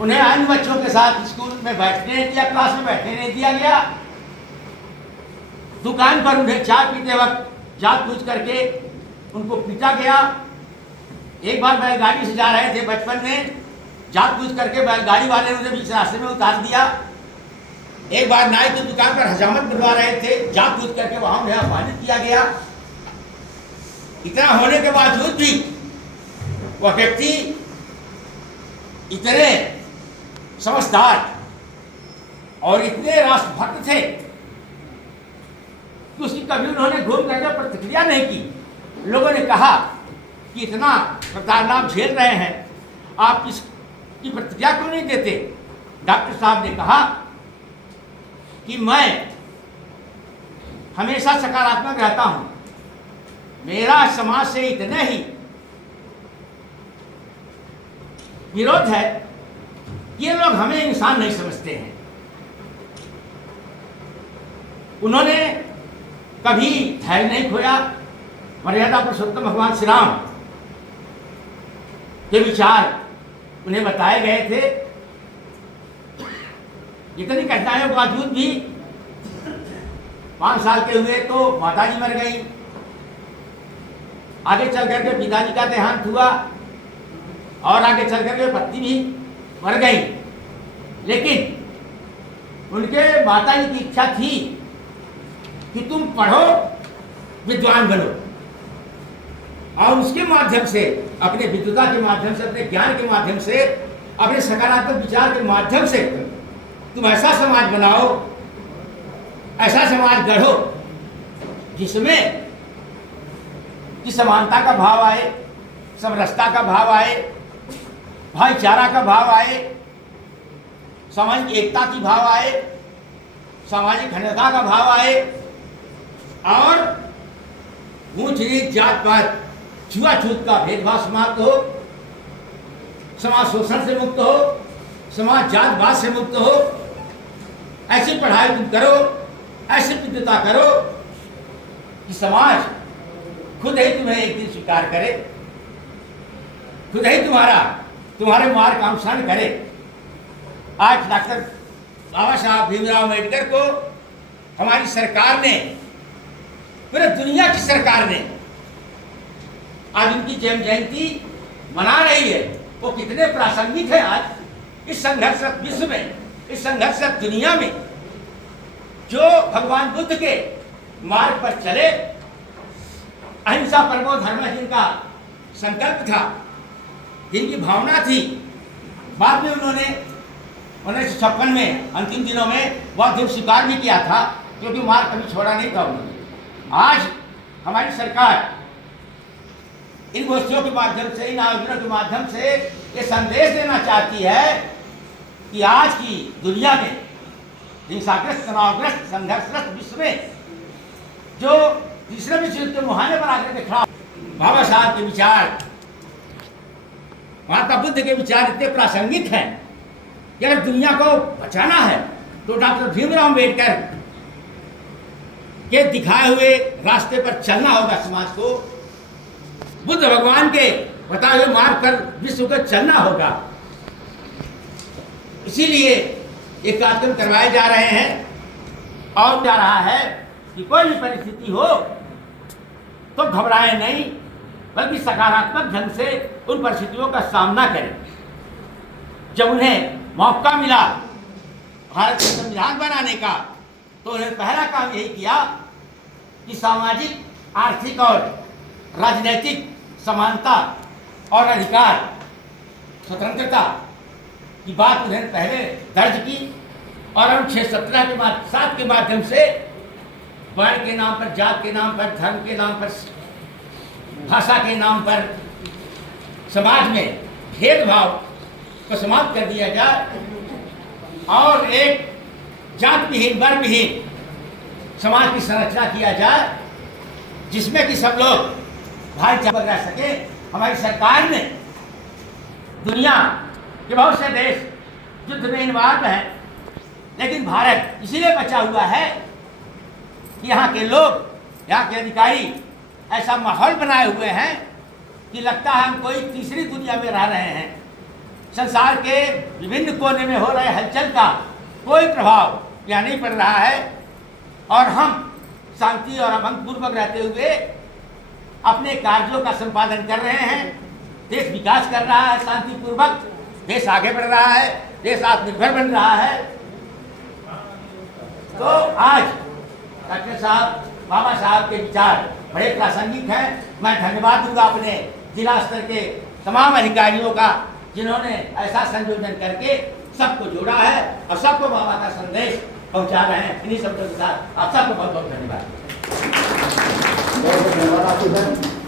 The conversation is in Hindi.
उन्हें अन्य बच्चों के साथ स्कूल में बैठने नहीं दिया, क्लास में बैठने नहीं दिया गया। दुकान पर उन्हें चाय पीते वक्त जानबूझ करके उनको पीटा गया। एक बार बैलगाड़ी से जा रहे थे बचपन में, जानबूझ करके बैलगाड़ी वाले ने उन्हें बीच रास्ते में उतार दिया। एक बार नाई की दुकान पर हजामत बनवा रहे थे, जानबूझ करके वहां उन्हें अपमानित किया गया। इतना होने के बावजूद भी वह व्यक्ति इतने समझदार और इतने राष्ट्रभक्त थे कि उसकी कभी उन्होंने घूम करके प्रतिक्रिया नहीं की। लोगों ने कहा कि इतना प्रताड़ना झेल रहे हैं, आप इसकी प्रतिक्रिया क्यों नहीं देते? डॉक्टर साहब ने कहा कि मैं हमेशा सकारात्मक रहता हूं, मेरा समाज से इतने ही विरोध है कि ये लोग हमें इंसान नहीं समझते हैं। उन्होंने कभी धैर्य नहीं खोया। मर्यादा पुरुषोत्तम भगवान श्री राम के विचार उन्हें बताए गए थे। इतनी कठिनाइयों के बावजूद भी 5 साल के हुए तो माताजी मर गई। आगे चल करके पिताजी का देहांत हुआ और आगे चल करके पत्नी भी मर गई। लेकिन उनके माताजी की इच्छा थी कि तुम पढ़ो, विद्वान बनो और उसके माध्यम से, अपने विद्वता के माध्यम से, अपने ज्ञान के माध्यम से, अपने सकारात्मक विचार के माध्यम से तुम ऐसा समाज बनाओ, ऐसा समाज गढ़ो जिसमें कि समानता का भाव आए, समरसता का भाव आए, भाईचारा का भाव आए, सामाजिक एकता की भाव आए, सामाजिक अखंडता का भाव आए और ऊंच नीच जात पात छुआछूत का भेदभाव समाप्त हो, समाज शोषण से मुक्त हो, समाज जातवाद से मुक्त हो। ऐसी पढ़ाई तुम करो, ऐसी विद्वता करो कि समाज खुद ही तुम्हें एक दिन स्वीकार करे, खुद ही तुम्हारे मार्ग का अनुसरण करे। आज डॉक्टर बाबा साहब भीमराव अम्बेडकर को हमारी सरकार ने, पूरे दुनिया की सरकार ने आज उनकी जन्म जयंती मना रही है। वो कितने प्रासंगिक है आज इस संघर्षरत विश्व में, इस संघर्षरत दुनिया में। जो भगवान बुद्ध के मार्ग पर चले, अहिंसा परमो धर्म जिनका संकल्प था, जिनकी भावना थी, बाद में उन्होंने 1956 में अंतिम दिनों में वह दुख स्वीकार भी किया था, क्योंकि मार्ग कभी छोड़ा नहीं था उन्होंने। आज हमारी सरकार इन गोष्ठियों के माध्यम से, इन आयोजनों के माध्यम से ये संदेश देना चाहती है कि आज की दुनिया में, हिंसाग्रस्त, तनावग्रस्त, संघर्षग्रस्त विश्व में जो तीसरे विश्व युद्ध के मुहाने पर आकर के खड़ा, बाबा साहब के विचार, महात्मा बुद्ध के विचार इतने प्रासंगिक हैं कि अगर दुनिया को बचाना है तो डॉक्टर भीमराव अम्बेडकर के दिखाए हुए रास्ते पर चलना होगा। समाज को बुद्ध भगवान के बताए हुए मार्ग पर विश्व को चलना होगा। इसीलिए ये कार्यक्रम करवाए जा रहे हैं और जा रहा है कि कोई भी परिस्थिति हो तो घबराएं नहीं, बल्कि सकारात्मक ढंग से उन परिस्थितियों का सामना करें। जब उन्हें मौका मिला भारत का संविधान बनाने का, तो उन्होंने पहला काम यही किया कि सामाजिक, आर्थिक और राजनीतिक समानता और अधिकार, स्वतंत्रता की बात उन्होंने पहले दर्ज की और अनुच्छेद 17 के बाद 7 के माध्यम से वर्ण के नाम पर, जात के नाम पर, धर्म के नाम पर, भाषा के नाम पर समाज में भेदभाव को समाप्त कर दिया जाए और एक जात विहीन, वर्ण विहीन समाज की संरचना किया जाए, जिसमें कि सब लोग भाईचारा रह सके। हमारी सरकार ने दुनिया के बहुत से देश युद्ध में इन्वॉल्व हैं, लेकिन भारत इसीलिए बचा हुआ है कि यहाँ के लोग, यहाँ के अधिकारी ऐसा माहौल बनाए हुए हैं कि लगता है हम कोई तीसरी दुनिया में रह रहे हैं। संसार के विभिन्न कोने में हो रहे हलचल का कोई प्रभाव यहाँ नहीं पड़ रहा है और हम शांति और अभंग पूर्वक रहते हुए अपने कार्यों का संपादन कर रहे हैं। देश विकास कर रहा है शांतिपूर्वक, देश आगे बढ़ रहा है, देश आत्मनिर्भर बन रहा है। तो आज डॉक्टर साहब, बाबा साहब के विचार बड़े प्रासंगिक हैं। मैं धन्यवाद दूंगा अपने जिला स्तर के तमाम अधिकारियों का, जिन्होंने ऐसा संयोजन करके सबको जोड़ा है और सबको बाबा का संदेश पहुंचा रहे हैं। इन्हीं शब्दों के साथ आप सबको बहुत बहुत धन्यवाद। बहुत धन्यवाद आपको।